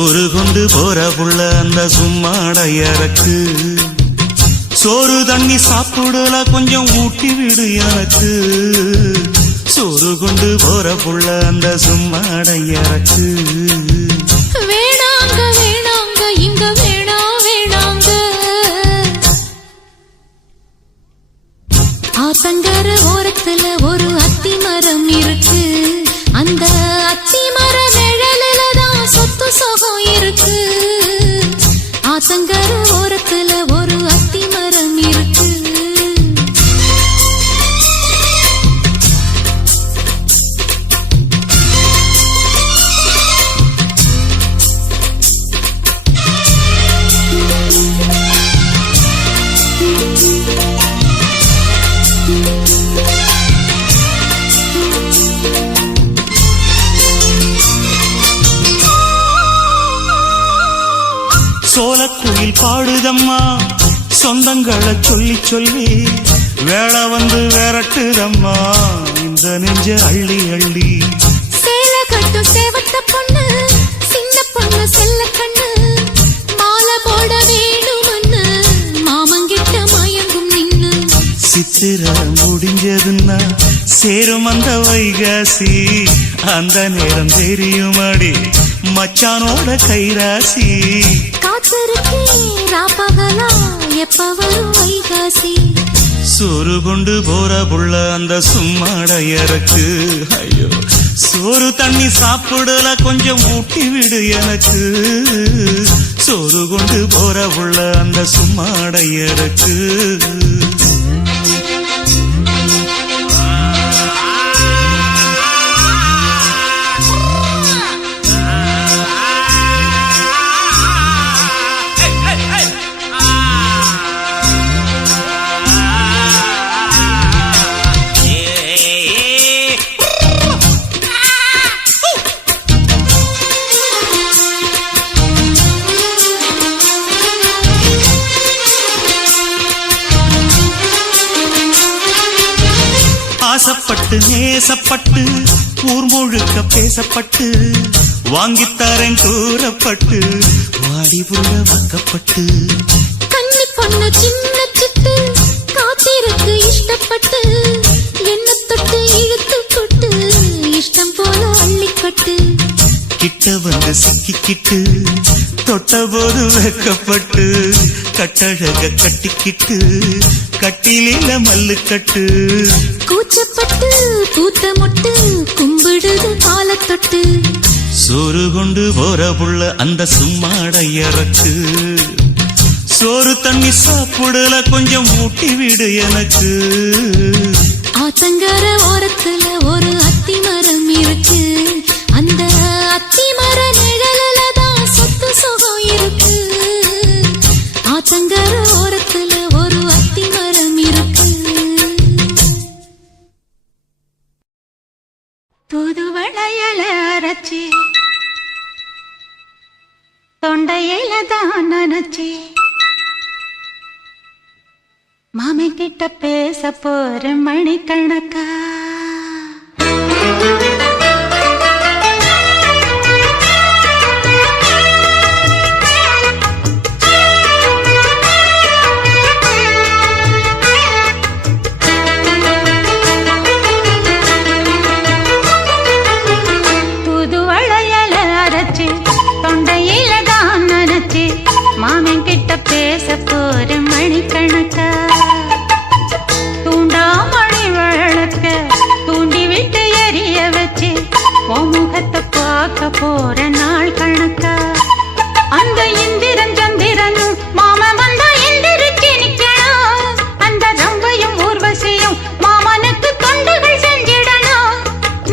சோறு கொண்டு போற புள்ள அந்த சும்மாடையறக்கு சோறு தண்ணி சாப்பிடல கொஞ்சம் ஊட்டி விடு எனக்கு சோறு கொண்டு போற புள்ள அந்த சும்மாடையறக்கு வேணாங்க வேணாங்க இங்க வேணாங்க ஆத்தங்கர ஓரத்துல ஒரு அத்தி மரம் இருக்கு அந்த அத்தி மர நிழலில தான் சொத்து சுகம் இருக்கு ஆத்தங்கர ஓரத்துல ஒரு அத்தி மரம் இருக்கு சோலக்குயில் பாடுதம்மா சொந்தங்களை சொல்லி சொல்லி வேளை வந்து விரட்டுதம்மா இந்த நெஞ்ச அள்ளி அள்ளி சேல கட்டும் சேவத்த பொண்ணு சின்ன பொண்ணு செல்ல கண்ணு மாலை போட வேணும்னு மாமங்கிட்ட மயங்கும் நின்னு சித்திர முடிஞ்சதுன்னா சேரும் அந்த வைகாசி அந்த நேரம் தெரியுமாடி மச்சானோட கைராசி காத்திருக்கே ராப்பகலா எப்ப வரும் வைகாசி சோறு கொண்டு போற புள்ள அந்த சும்மாடையறக்கு ஐயோ சோறு தண்ணி சாப்பிடல கொஞ்சம் ஊட்டி விடு எனக்கு சோறு கொண்டு போற புள்ள அந்த சும்மாடையறக்கு ஆசப்பட்டு நேசப்பட்டு ஊர் முழுக்க பேசப்பட்டு வாங்கித்தாரன் கூறப்பட்டு வாடி புள்ள வாக்கப்பட்டு கண்ணி பொண்ணு சின்ன சிட்டு காத்திருக்கு இஷ்டப்பட்டு என்ன தொட்டு இழுத்து கொட்டு இஷ்டம் போல அள்ளிக்கட்டு கிட்ட வந்து சிக்கிக்கிட்டு தொட்ட போது வெக்கப்பட்டு கட்டழக கட்டிக்கிட்டு கட்டிலில மல்லு கட்டு கூச்சப்பட்டு பூத்த மொட்டு கும்பிடுது காலத்தொட்டு சோறு கொண்டு போற புள்ள அந்த சும்மாடையறக்கு சோறு தண்ணி சாப்பிடல கொஞ்சம் ஊட்டி விடு எனக்கு ஆத்தங்கர ஓரத்துல ஒரு அத்தி மரம் இருக்கு அந்த அத்தி மர நிழலில தான் சொத்து சுகம் இருக்கு ஆத்தங்கர ஓரத்துல ஒரு அத்தி மரம் இருக்கு புது வளையல அரைச்சி தொண்டையில தான் நினைச்சி மாமி கிட்ட பேச போற மணிக்கணக்கா புது வளையல அரைச்சி தொண்டையில தான் நினைச்சி மாமி கிட்ட பேச போற மணிக்கணக்கா தூண்டாமணி விளக்க தூண்டி விட்டு எரிய வச்சு முகத்தை பார்க்க போற நாள் கணக்கா அந்த இந்திரன் சந்திரனும் மாமன் வந்தா எந்திரிச்சு நிக்கணும் அந்த ரம்பையும் ஊர்வசியும் மாமனுக்கு தொண்டுகள் செஞ்சிடணும்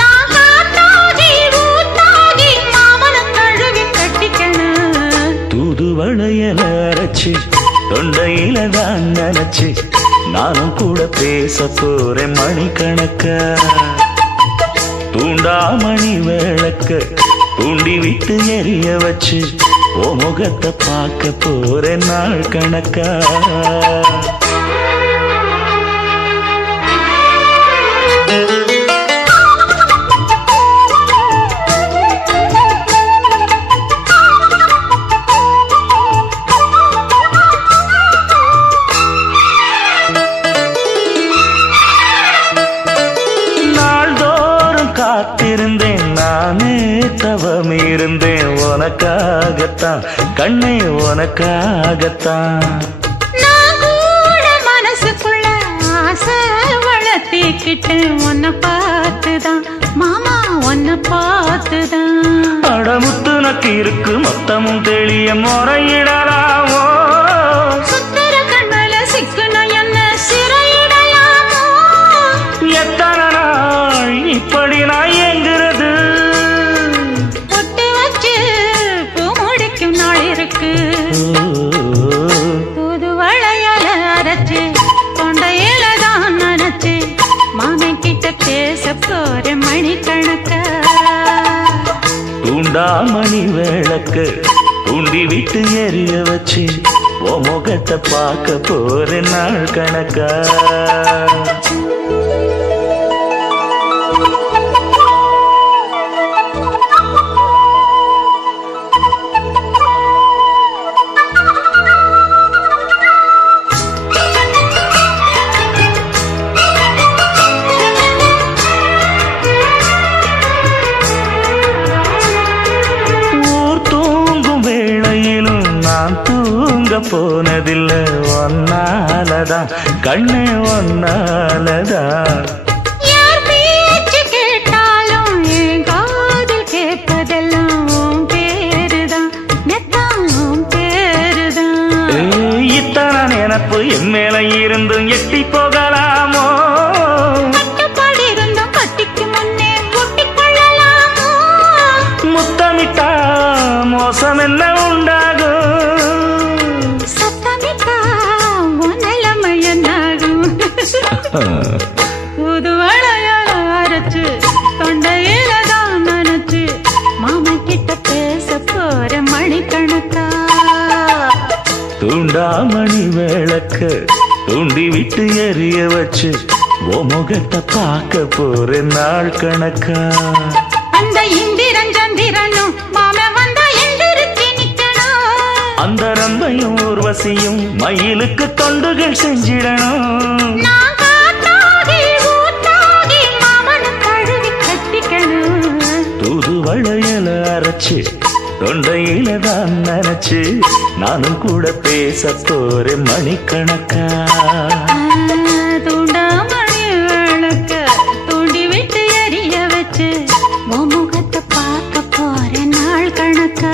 நான் காத்தாகி ஊத்தாகி மாமனை கழுவி கட்டிக்கணும் தூது வளையல அரைச்சு தொண்டையில தான் நினைச்சு நானும் கூட பேச போறேன் மணிக்கணக்கா தூண்டாமணி விளக்க தூண்டி விட்டு எரிய வச்சு ஓ முகத்தை பார்க்க போறேன் நாள் கணக்கா இருந்தேன் உனக்காகத்தான் கண்ணே உனக்காகத்தான். நான் கூட மனசுக்குள்ள ஆசை வளர்த்திக்கிட்டு உன்னை பார்த்துதான் மாமா உன்னை பார்த்துதான். அடமுத்து நக்கு இருக்கு மொத்தமும் தெளிய முறையிடலாமோ சுத்தர கண்மல சிக்கன என்ன சிறையிடலாமோ. எத்தனை நாள் இப்படி நான் எங்கிறது பொட்டு வச்சு பூ முடிக்கும் நாள் இருக்கு. புது வளையல அரைச்சு தொண்டையில தான் நினைச்சு மாமன் கிட்ட பேச போற மணிக்கணக்க. தூண்டாமணி விளக்கு தூண்டி விட்டு எரிய வச்சு ஓ முகத்தை பார்க்க போற நாள் கணக்கா. போனதில்ல ஒன்னாலதான் கண்ணே ஒன்னாலதான். யார் பேச்சு கேட்டாலும் என் காதில் கேட்பதெல்லாம் உன் பேருதான் நெத்தான் உன் பேருதான். இத்தனை நினப்பு என் மேல இருந்தும் எட்டி போகலாமோ கட்டுப்பாடு இருந்தும் கட்டிக்கு முன்னே ஒட்டிக் கொள்ளலாமோ. முத்தமிட்டா மோசம் என்ன உண்டாகும் புது வளையல அரைச்சு தொண்டையில தான் நினைச்சு மாமன் கிட்ட பேச போற மணிக்கணக்கா. தூண்டாமணி விளக்கு தூண்டி விட்டு எரிய வச்சு ஓ முகத்தை பார்க்க போற நாள் கணக்கா. அந்த இந்திரன் சந்திரனும் மாமன் வந்தா எந்திரிச்சு நிக்கணும். அந்த ரம்பையும் ஊர்வசியும் மயிலுக்கு தொண்டுகள் செஞ்சிடணும். தூது வளையல அரைச்சு தொண்டையில தான் நினைச்சு நானும் கூட பேச போறேன் மணிக்கணக்கா. தூண்டாமணி விளக்க தூண்டி விட்டு எரிய வச்சு முகத்தை பார்க்க போற நாள் கணக்கா.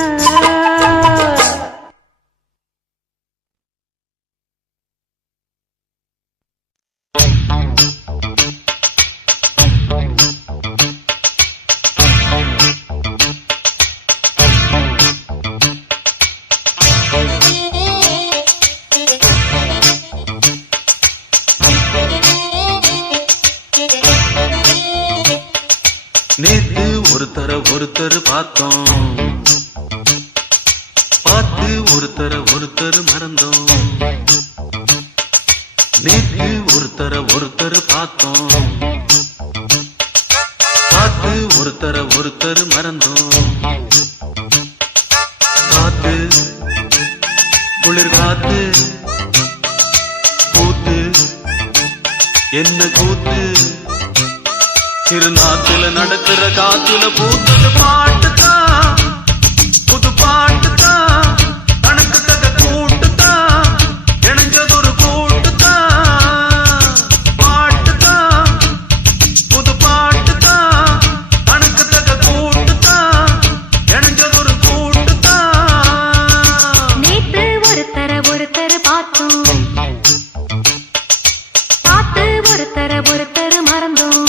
நேத்து ஒருத்தர் பார்த்தோம் பார்த்து ஒருத்தர் மறந்தோம். நேத்து ஒருத்தர் பார்த்தோம் பார்த்து ஒருத்தர் மறந்தோம். காத்து குளிர் காத்து கூத்து என்ன கூத்து திருநாத்துல நடக்கிற காத்துல பூத்தது பாட்டுதான் புது பாட்டுதான் கணக்கு தக கூட்டுதான் இணைஞ்சது ஒரு கூட்டுதான் பாட்டுதான் புது பாட்டுதான் கணக்கு தக கூட்டுதான் இணைஞ்சது ஒரு கூட்டுதான். நேத்து ஒருத்தர் பார்த்தோம் பார்த்து ஒருத்தர் மறந்தோம்.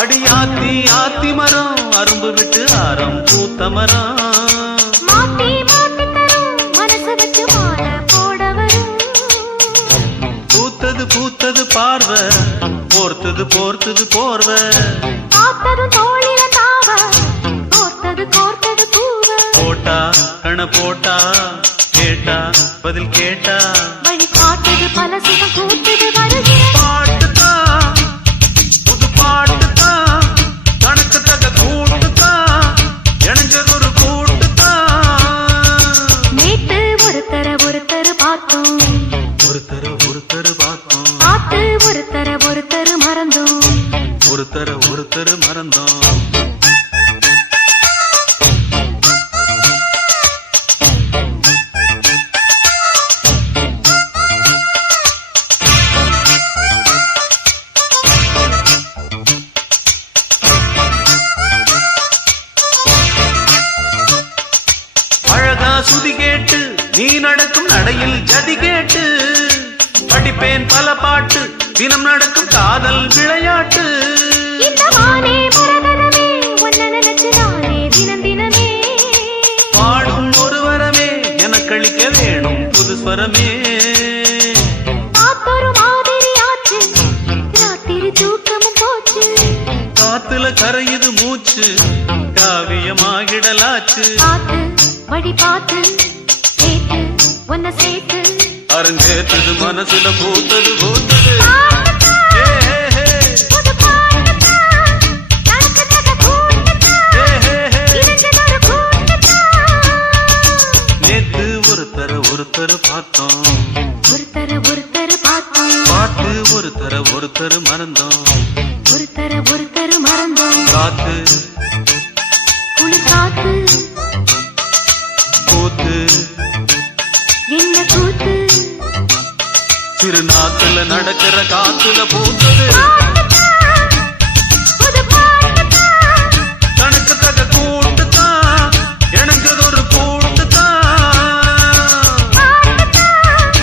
அடியாத்தி ஆத்தி மரம் அரும்பு விட்டு ஆரம் பூத்த மரம் மாத்தி மாத்தி தரும் மனசு வச்சு மாற போட வரும். பூத்தது பூத்தது பார்வை போர்த்தது போர்த்தது போர்வை காத்தது தோளில தாவ கோர்த்தது கோர்த்தது போட்டா கேட்டா பதில் கேட்டா வழி காட்டுது பல சுகம் கூட்டுது வருகிறேன் பாட்டுதான் புது பாட்டுதான் கணக்கு தக கூட்டுதான் இணைஞ்சது ஒரு கூட்டுதான் நேத்து ஒருத்தர பார்த்தோம் ஒருத்தர் பார்த்தோம் பார்த்து ஒருத்தர மறந்தோம் ஒருத்தர் மறந்தோம் சுதி கேட்டு நீ நடக்கும் நடையில் ஜதி கேட்டு படிப்பேன் பல பாட்டு தினம் நடக்கும் காதல் விளையாட்டு இந்த வானே மரகதமே உன்னை நினைச்சு நானே தினம் தினமே பாடும் ஒரு வரமே எனக்களிக்க வேணும் புது ஸ்வரமே காத்தொரு மாதிரி ஆச்சு ராத்திரி தூக்கமும் போச்சு காத்துல கரையுது மூச்சு காவியமாகிடலாச்சு பார்த்து வழி பார்த்து கேட்டு உன்னை சேர்த்து அரங்கேற்றது மனசுல பூத்தது புது பாட்டுதான், தனக்கு தக கூட்டுதான், இணைஞ்சதொரு கூட்டுதான். நேத்து ஒருத்தர் பார்த்தோம் ஒருத்தர பார்த்தோம் பாட்டு ஒருத்தர் மறந்தோம் ஒருத்தர மறந்தோம் காத்து குளிர் காத்து கூத்து என்ன கூத்து திருநாத்துல நடக்கிற காத்துல பூத்தது பாட்டுதான், புது பாட்டுதான், கணக்கு தக கூட்டுதான் இணைஞ்சது ஒரு கூட்டுதான் பாட்டுதான்,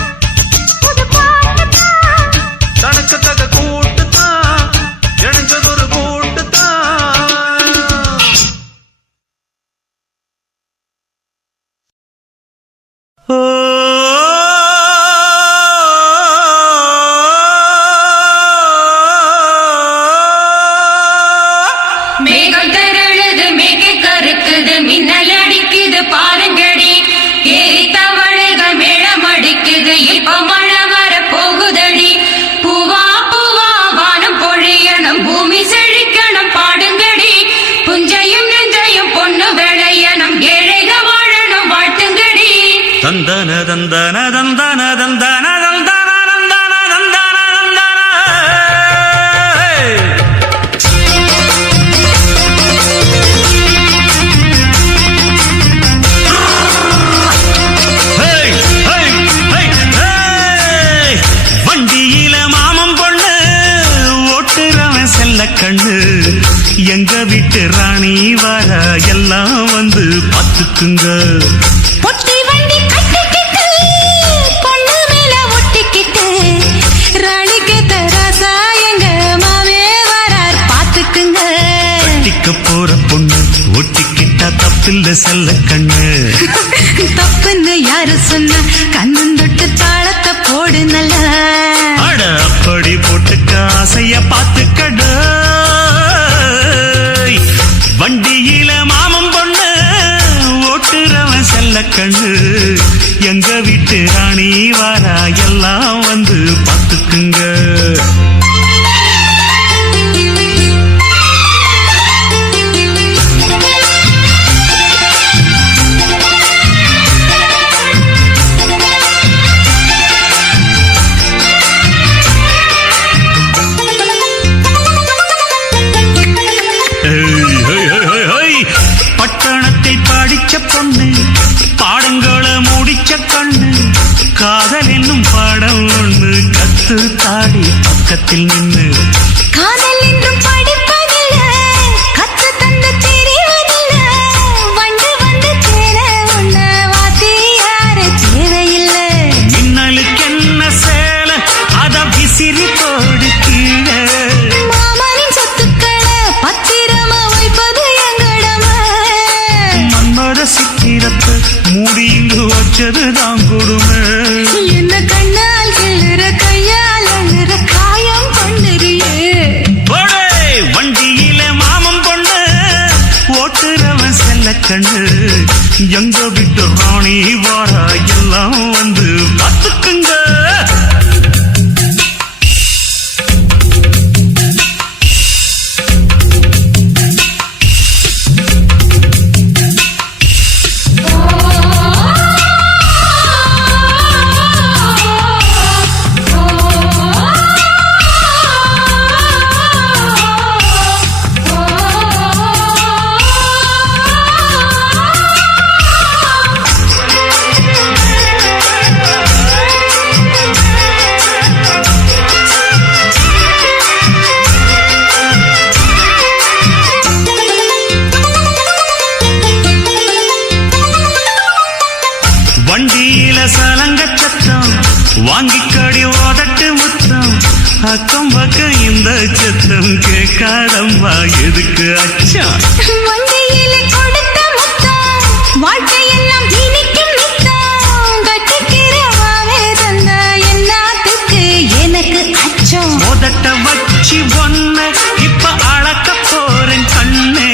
புது பாட்டுதான். கணக்கு தக கூட்டுதான் இணைஞ்சது ஒரு கூட்டுதான் மேகம் தருளுது மேக கருக்குது மின்னல் அடிக்குது பாருங்கடி ஏறி தவளைகள் மேளம் அடிக்குது இப்ப மழை வர போகுதடி பூவா வானம் பொழியணும் பூமி செழிக்கணும் பாடுங்கடி புஞ்சையும் நெஞ்சையும் பொண்ணு விளையணும் ஏழைக வாழணும் வாழ்த்துங்கடி தந்தன தந்தன தந்தன தந்தன தந்தன தந்தன தந்தன தந்தன ஹேய் ஹேய் ஹேய் ஹேய் வண்டியில மாமன் பொண்ணு ஓட்டுறவன் செல்ல கண்ணு எங்க வீட்டு ராணி வர எல்லாம் வந்து பாத்துக்குங்க பொட்டி வண்டி கட்டிக்கிட்டு பொண்ணு மேல ஒட்டிக்கிட்டு ராணிக்கு தராசா எங்க மாவே வரார் பாத்துக்குங்க கட்டிக்க போற பொண்ணு ஒட்டிக்கிட்டா தப்பில்ல செல்ல கண்ணு தப்புன்னு யாரு சொன்ன கண்ணன் தொட்டு தாளத்தை போடு நல்லா அட அப்படி போட்டுக்க ஆசைய பாத்துக்கட வண்டியில மாமன் பொண்ணு ஓட்டுறவன் செல்ல கண்ணு எங்க வீட்டு ராணி வாரா எல்லாம் வந்து பாத்துக்குங்க பட்டணத்தை படிச்ச பொண்ணு பாடங்களை முடிச்ச கண்ணு காதல் என்னும் பாடம் ஒண்ணு கத்து தாடி பக்கத்தில் நின்னு காதல் என்றும் படிப்பதில்ல கத்து தந்து தெரியவதில்ல வந்து வந்து தேர உன்ன வாத்தி யாரு தேவையில்லை மின்னலுக்கு என்ன சேல அத விசிறி போடு கீழே மாமனின் சொத்துக்களை பத்திரமா வைப்பது எங்கடமை மன்மத சித்திரத்தை மூடியிங்கு வச்சதுதான் கொடுமை என்ன கண்ணால் கிள்ளுற கையால் அழுற காயம் பண்ணுறியே போடே வண்டியில மாமன் பொண்ணு ஓட்டுறவன் செல்ல கண்ணு எங்க விட்டு ராணி வாங்கிக்கடி ஓதட்டு முத்தம் அக்கம் பக்கம் இந்த சத்தம் கேட்காதம்மா எதுக்கு அச்சம் வண்டியில கொடுத்த முத்தம் வாழ்க்கையெல்லாம் இனிக்கும் நித்தம் கட்டிக்கிறவாவே தந்த எல்லாத்துக்கு எனக்கு அச்சம் ஓதட்ட வச்சு ஒன்ன இப்ப அளக்க போறேன் கண்ணே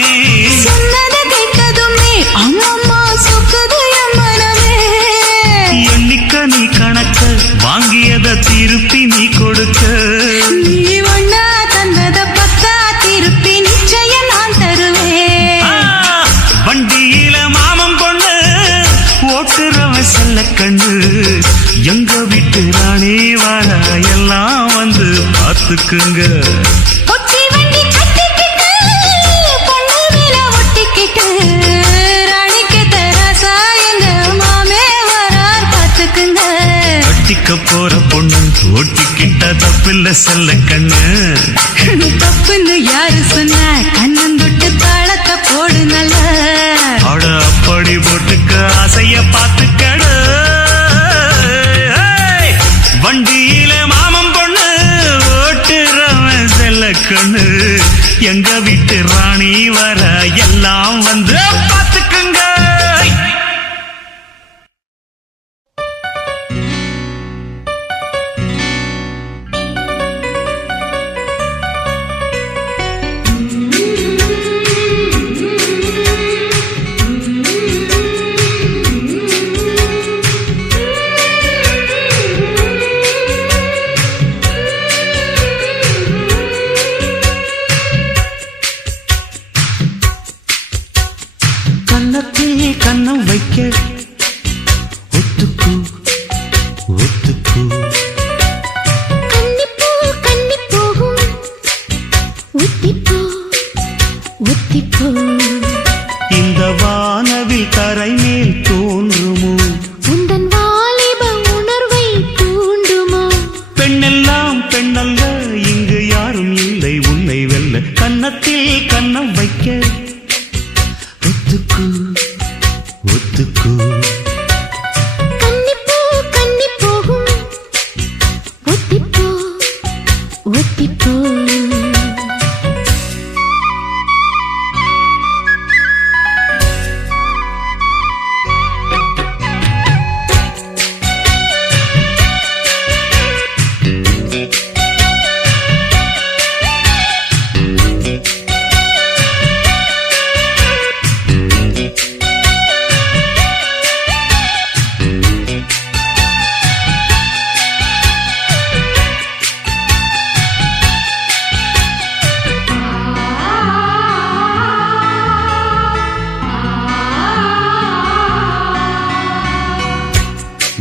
சொன்னதை கேட்டதுமே அம்மம்மா சொக்குது என் மனமே எண்ணிக்க நீ கணக்க வாங்கியத திருப்பி நீ கொடுக்க நீ ஒன்னா தந்தத பத்தா திருப்பி நிச்சயம் நான் தருவேன் வண்டியில மாமன் பொண்ணு ஓட்டுறவன் செல்ல கண்ணு எங்க வீட்டு ராணி வாழ எல்லாம் வந்து பார்த்துக்குங்க ஒட்டி வண்டி கட்டிக்கிட்டு பொண்ணு மேல ஒட்டிக்கிட்டு ராணிக்கு தராசா எங்க மாமே வரார் பார்த்துக்குங்க கட்டிக்க போற பொண்ணு ஓட்டிக்கிட்ட தப்பில்ல செல்ல கண்ணு தப்புன்னு யாரு சொன்ன கண்ணன் தொட்டு தாளத்தை போடு நல்ல அட அப்படி போட்டுக்க ஆசைய பார்த்துக்கடு வண்டியில மாமன் பொண்ணு ஓட்டுறவன் செல்ல கண்ணு எங்க வீட்டு ராணி வர எல்லாம் வந்து பார்த்துக்குங்க கன்னத்தில் கண்ணம் வைக்க ஒத்துக்கு ஒத்துக்கு கன்னிப்பூ கன்னி போகும் ஒத்திப்போ ஒத்திப்போ இந்த வானவில் கரை மேல் தோன்றுமோ உந்தன் வாலிப உணர்வை தூண்டுமோ பெண்ணெல்லாம் பெண்ணல்ல இங்கு யாரும் இல்லை உன்னை வெல்ல கன்னத்தில் கண்ணம் வைக்க ஒத்துக்கு ஒத்துக்கு கன்னிப்பூ கன்னி போகும் ஒத்திப்போ ஒத்திப்போ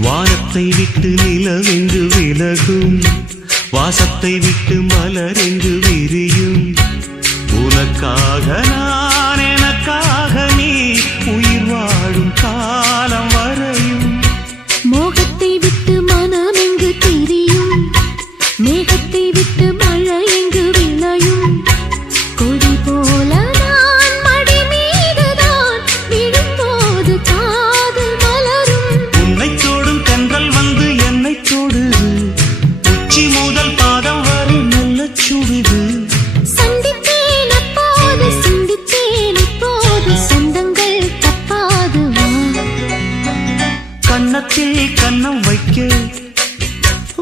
வானத்தை விட்டு நிலவெங்கு விலகும் வாசத்தை விட்டு மலரெங்கு விரியும் உனக்காக நான் எனக்காக நீ உயிர் வாழும் காலம் வரையும் மோகத்தை விட்டு மனம் எங்கு திரியும் மேகத்தை விட்டு மழை எங்கு விளையும் கொடி போல நான் மடி மீதுதான் விழும்போது காதல் மலரும் உன்னை தோடும் தென்றல் வந்து என்னை தொடுது உச்சி முதல் பாதம் வரை நல்ல சுடுது சந்தித்தேன் அப்போது சிந்தித்தேன் இப்போது சொந்தங்கள் தப்பாது வா. கன்னத்தில் கன்னம் வைக்க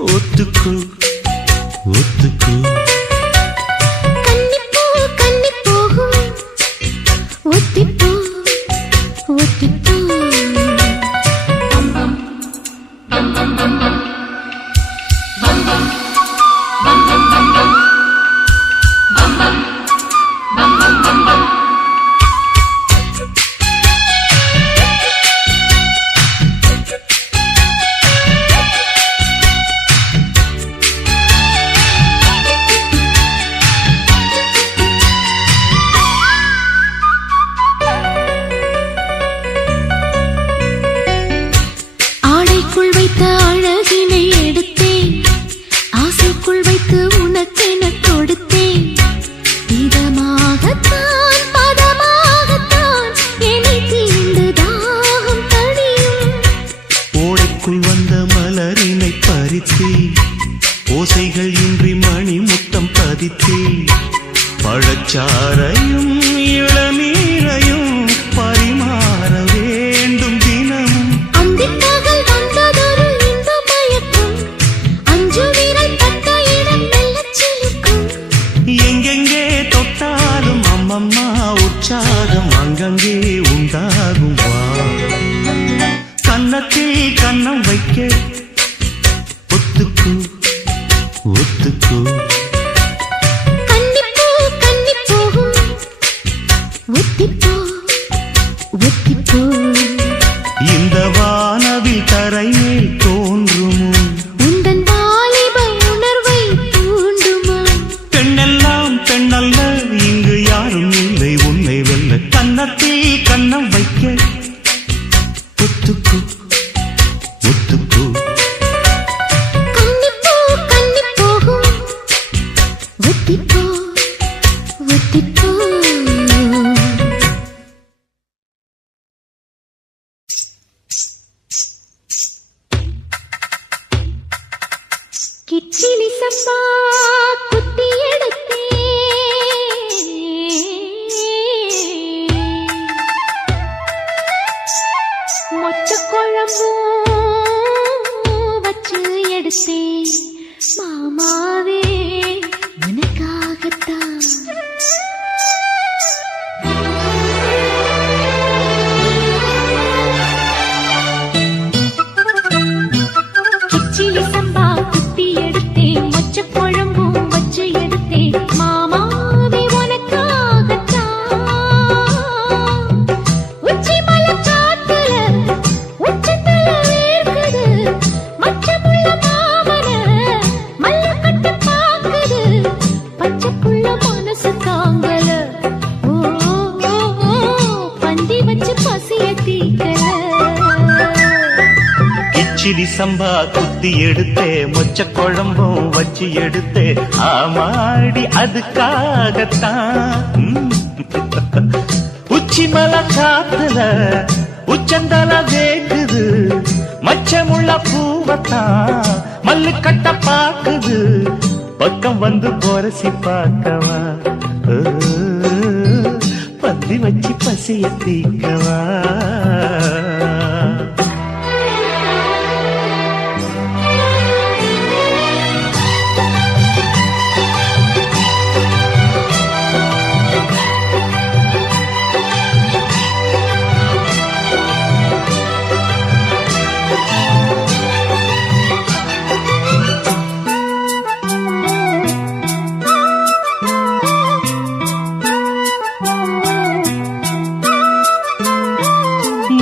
ஒத்துக்கு ஒத்துக்கு கன்னிப்பூ கன்னி போகும் ஒத்திப்போ ஒத்திப்போ பறித்தே ஓசைகள் இன்றி மணி முத்தம் பதித்தே பழச்சாரையும் இளநீரையும் பரிமாற வேண்டும் தினமும் அந்திப்பகல் வந்ததொரு இன்ப மயக்கம் அஞ்சு விரல் பட்ட இடம் மெல்லச் சிலிர்க்கும் எங்கெங்கே தொட்டாலும் அம்மம்மா உற்சாகம் அங்கங்கே உண்டாகும் வா கன்னத்தில் கன்னம் வைக்க ஒத்துக்கு ஒத்துக்கு கன்னிப்பூ கன்னி போகும் ஒத்திப்போ ஒத்திப்போ இந்த வானவில் தரையில் தோன்றுமோ உந்தன் வாலிப உணர்வை தூண்டுமா பெண்ணெல்லாம் பெண்ணல்ல இங்கு யாரும் இல்லை உன்னை வெல்ல கன்னத்தில் கன்னம் வைக்க ஒத்துக்கு ஒத்துக்கு கன்னிப்பூ கன்னி போகும் ஒத்திப்போ ஒத்திப்போ கிச்சிலி சம்பா குத்தி எடுத்தே மொச்ச குழம்பும் வச்சு எடுத்தே மாமாவே உனக்காகத்தான் கிச்சிலி சம்பா குத்தி எடுத்தே மொச்ச குழம்பும் வச்சு எடுத்தே மாமாவே உனக்காகத்தான் உச்சி மலை காத்துல உச்சத்துல வேர்க்குது மச்சமுள்ள மாமன மல்ல கட்ட பாக்குது பச்சைக்குள்ள மனசு தாங்கல ஓ ஓ, ஓ, பந்தி வச்சு பசிய தீக்கல கிச்சிலி சம்பா குத்தி எடுத்தே மொச்ச குழம்பும் வச்சு எடுத்தே ஆமாடி அதுக்காகத்தான் உச்சி மலை காத்துல உச்சந்தல வேக்குது மச்சமுள்ள பூவத்தான் மல்லு கட்ட பாக்குது பக்கம் வந்து போரசி பார்க்கவா ஓ, பந்தி வச்சு பசிய தீக்கவா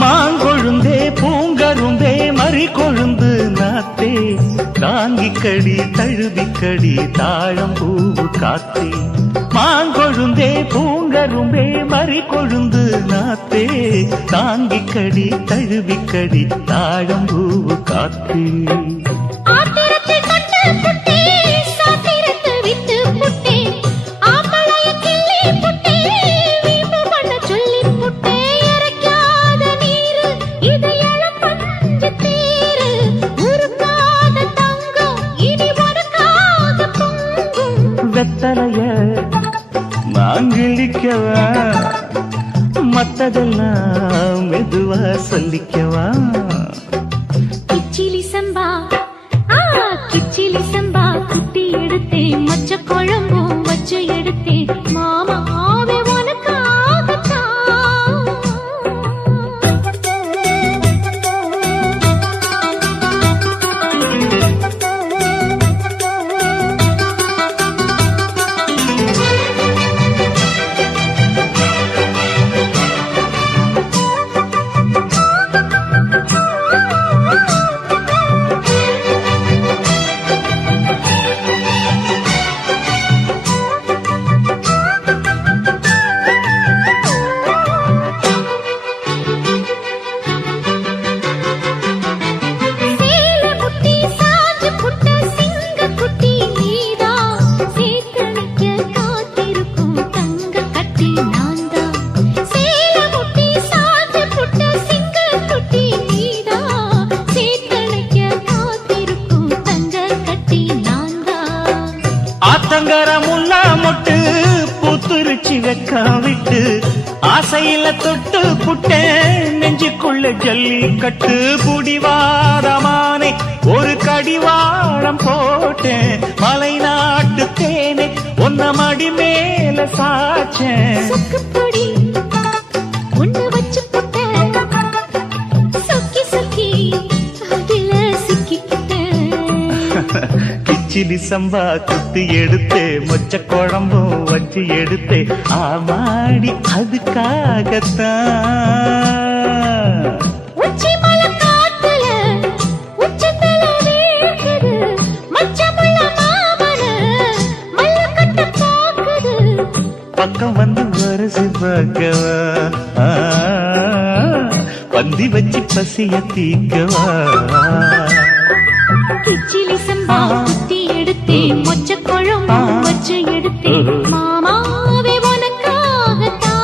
மாங்கொழுந்தே பூங்கரும்பே மறி கொழுந்து நாத்தே தாங்கிக்கடி தழுவிக்கடி தாழம் பூவு காத்தே மாங்கொழுந்தே பூங்கரும்பே மறி கொழுந்து நாத்தே தாங்கிக்கடி தழுவிக்கடி தாழம் பூவு காத்தே ஆத்திரத்தை கட்டு புட்டே சாத்திரத்தை விட்டு புட்டே ஆம்பளைய கிள்ளி புட்டே வீம்பு பண்ண சொல்லி புட்டே இறக்காத நீரு இது இளம் பஞ்சு தேரு உருக்காத தங்கம் இனி ஒருக்காத பொங்கும் வெத்தலைய மாங்கிழிக்கவா மத்ததெல்லாம் மெதுவா சொல்லிக்கவா கிச்சிலி சம்பா கிச்சிலி சம்பா குத்தி எடுத்தே மொச்ச குழம்பும் வச்சு எடுத்தே மாமாவே உனக்காகத்தான் ஆத்தங்கர முல்லா மொட்டு பூத்துருச்சி வெக்கம் விட்டு ஆசையில தொட்டு புட்டேன் நெஞ்சுக்குள்ள ஜல்லிக்கட்டு புடிவாரமானே ஒரு கடிவாளம் போட்டேன் மலை நாட்டு தேனே ஒன்ன மடி மேல சாச்சேன் சொக்குப்பொடி ஒண்ணு வச்சு புட்டேன் சொக்கி சொக்கி அதில சிக்கிக்கிட்டேன் கிச்சிலி சம்பா குத்தி எடுத்தே மொச்ச குழம்பும் வச்சு எடுத்தே ஆமாடி அதுக்காகத்தான் உச்சி மலை காத்துல உச்சத்தல வேர்க்குது மச்சமுள்ள மாமன மல்லக்கட்ட பாக்குது பக்கம் வந்து வரசு பார்க்கவா பந்தி வச்சு பசிய தீக்கவா கிச்சிலி சம்பா குத்தி எடுத்தே மொச்ச குழம்பு வச்சு எடுத்தே மாமாவே உனக்காகத்தான்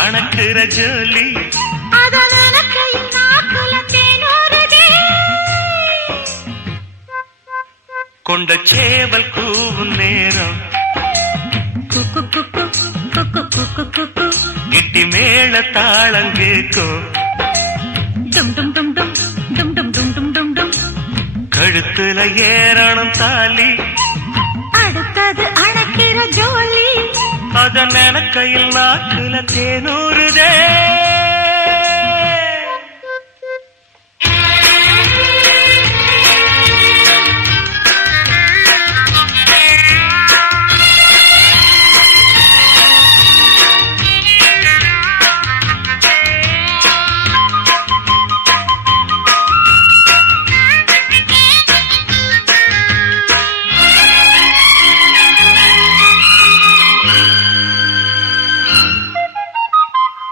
அணக்குற ஜோலி கொண்ட சேவல் கூவும் நேரம் கிட்டி மேல தாளம் கேட்கும் கழுத்துல ஏறணும் தாலி அடுத்தது அணைக்கிற ஜோலி அத நினைக்கையில் நாக்குல தேனூறுதே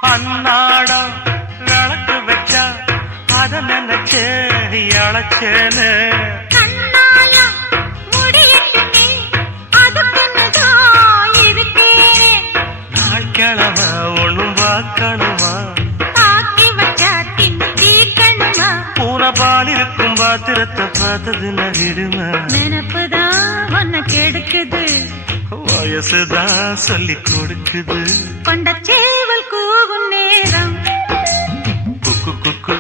அன்னாடம் விளக்கு வச்சா அத நினைச்சே அழைச்சேன்னு நாள் கிழமை ஒண்ணும் பார்க்கணுமா பூனை பால் இருக்கும் பாத்திரத்தை பார்த்தது நகிடுமா நினப்புதான் ஒன்ன கெடுக்குது வயசுதான் சொல்லி கொடுக்குது கொண்ட சேவல் கூவும் நேரம் குக்கு குக்கு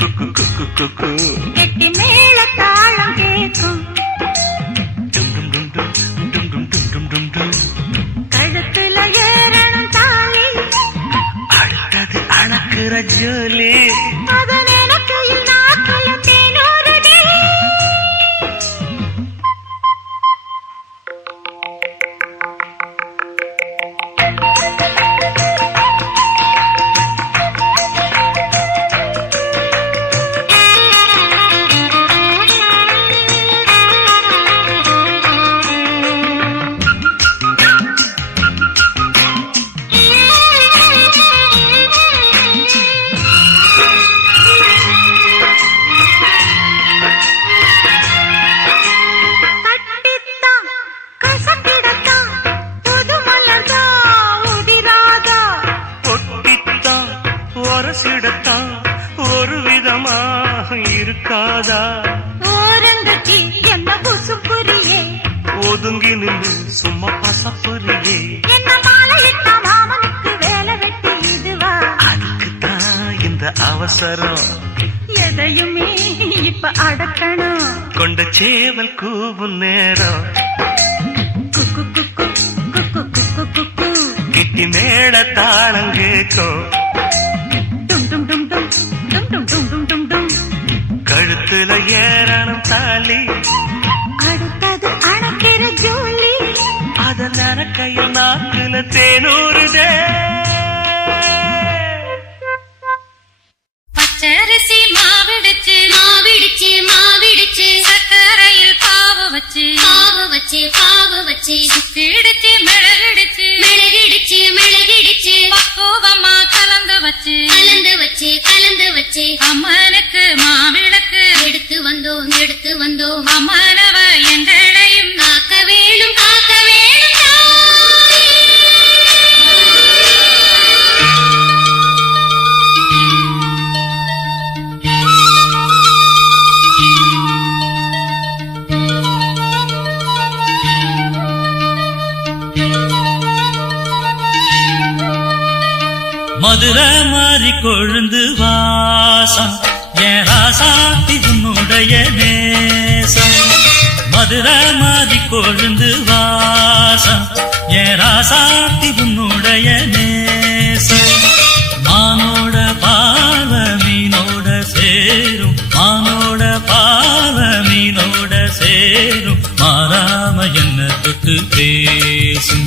குக்கு குக்கு குக்கு கெட்டி மேல தாளம் கேட்கும் டும் டும் டும் டும் டும் டும் டும் டும் டும் டும் கழுத்துல ஏறணும் தாலி அடுத்தது அணக்குற ஜோலி அத நினைக்கையில் நாக்குல தேனூறுதே ஒரசிடத்தான் ஒரு விதமாக இருக்காதா ஓரங்கட்டி என்ன புசுப்புரியே ஒதுங்கி நின்று சும்மா பசப்புரியே என்ன மாலையிட்ட மாமனுக்கு வேலை வெட்டி இதுவா அதுக்குத்தான் இந்த அவசரம் எதையுமே இப்ப அடக்கணும் கொண்ட சேவல் கூவும் நேரம் குக்கு குக்கு குக்கு குக்கு குக்கு கிட்டி மேட தாளம் கேட்கும் டும் டும் டும் டும் டும் டும் டும் ஏறணும் தாலி அடுத்தது அணைக்கிற ஜோலி அதன் அறக்கையில் நாக்குல தேனூறுதே பச்சரிசி மாவிடுச்சு மாவிடுச்சு மாவிடுச்சு சக்கரையில் பாவு வச்சு பாவு வச்சு பாவு வச்சு சுத்திடுச்சு மிளகிடுச்சு மிளகிடுச்சு மிளகிடுச்சு பக்குவமா கலந்து வச்சு கலந்து வச்சு கலந்து வச்சு அம்மனுக்கு மாவிளக்கு எடுத்து வந்தோம் அம்மனவ எங்களையும் காக்க வேணும் காக்க வேணும் மதுரை மாறி கொழுந்து வாசம் என் ராசாத்தி உன்னுடைய நேசம் மதுரை மாறி கொழுந்து வாசம் என் ராசாத்தி உன்னுடைய நேசம் மானோட பாவ மீனோட சேரும் மானோட பாவ மீனோட சேரும் மாறாம என்ன தொட்டு பேசும்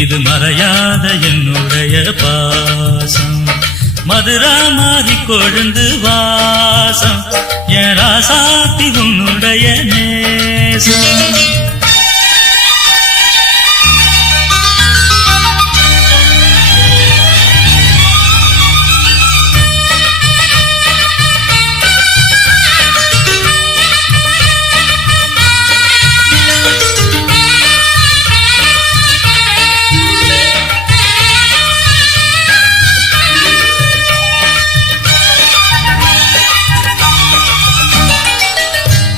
இது மறையாத என்னுடைய பாசம் மதுரா மாறி கொழுந்து வாசம் என் ராசாத்தி உன்னுடைய நேசம்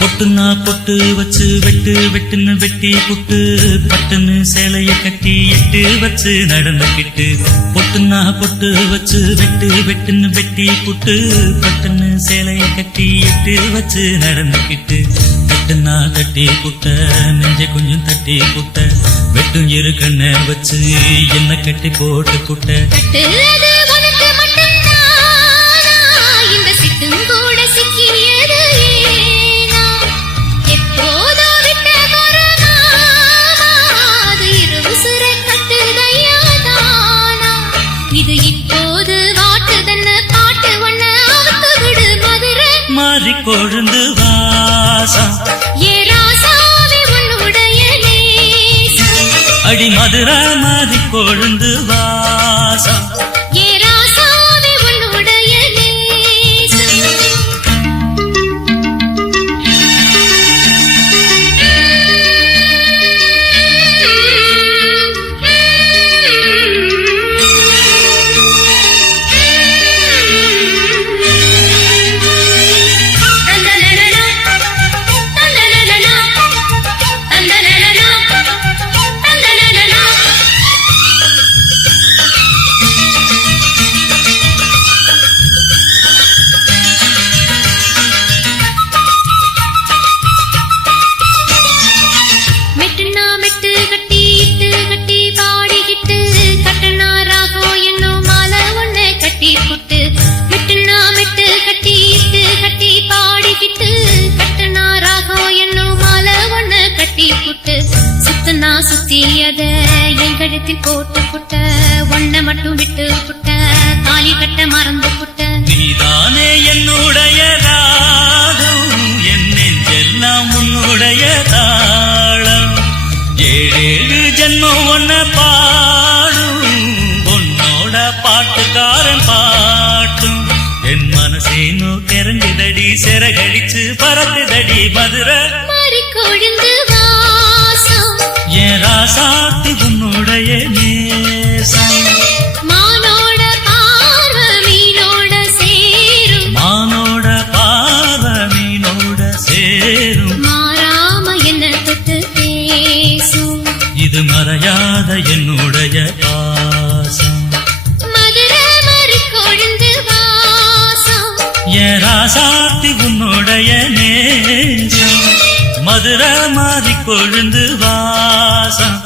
பொட்டுனா பொட்டு வச்சு வெட்டு வெட்டுன்னு வெட்டி புட்டு பட்டுன்னு சேலைய கட்டி எட்டு வச்சு நடந்துக்கிட்டு பொட்டுனா பொட்டு வச்சு வெட்டு வெட்டுன்னு வெட்டி புட்டு பட்டுன்னு சேலைய கட்டி எட்டு வச்சு நடந்துக்கிட்டு கட்டுனா கட்டி புட்ட நெஞ்ச கொஞ்சம் தட்டி புட்ட வெட்டும் இரு கண்ண வச்சு என்ன கட்டி போட்டு புட்ட கட்டுறது உனக்கு மட்டும்தானா இந்த சித்தும் கூட சிக்கியது ஏனா எப்போதோ விட்ட மரமாமா அது இருவுசுரை கட்டுதையாதானா இது இப்போது வாட்டுதன்னு பாட்டு ஒண்ண அவுத்து விடு மதுரை மாறி கொழுந்து வாசம் ஏ ராசாவே உன்னுடைய நேசம் அடி மதுரா மாறி கொழுந்து வாசம் ஏ ராசாவே உன்னுடைய நேசம் மெட்டுனா மெட்டு கட்டி இட்டு கட்டி பாடிக்கிட்டு கட்டனா ராகம் என்னும் மாலை ஒண்ணு கட்டி புட்டு மெட்டுனா மெட்டு கட்டி இட்டு கட்டி பாடிக்கிட்டு கட்டனா ராகம் என்னும் மாலை ஒண்ணு கட்டி புட்டு சுத்தனா சுத்தியத என் கழுத்தில் போட்டு புட்ட ஒன்ன மட்டும் விட்டு புட்ட தாலி கட்ட மறந்து புட்ட நீதானே என்னுடைய ராகம் என் நெஞ்செல்லாம் உன்னுடைய தாளம் ஏழேழு ஜென்மம் ஒன்ன பாடும் உன்னோட பாட்டுக்காரன் பாட்டும் என் மனசேனோ கிறங்குதடி சிறகடிச்சு பறக்குதடி மதுரை மாறி கொழுந்து வாசம் என் ராசாத்தி உன்னுடைய நேசம் மானோட பார்வ மீனோட சேரும் மானோட பாவ மீனோட சேரும் மாறாம என்ன தொட்டு பேசும் இது மறையாத என்னுடைய பாசம் மதுரை மாறி கொழுந்து வாசம் என் ராசாத்தி உன்னுடைய நேசம் மதுரை மாறி கொழுந்து வாசம்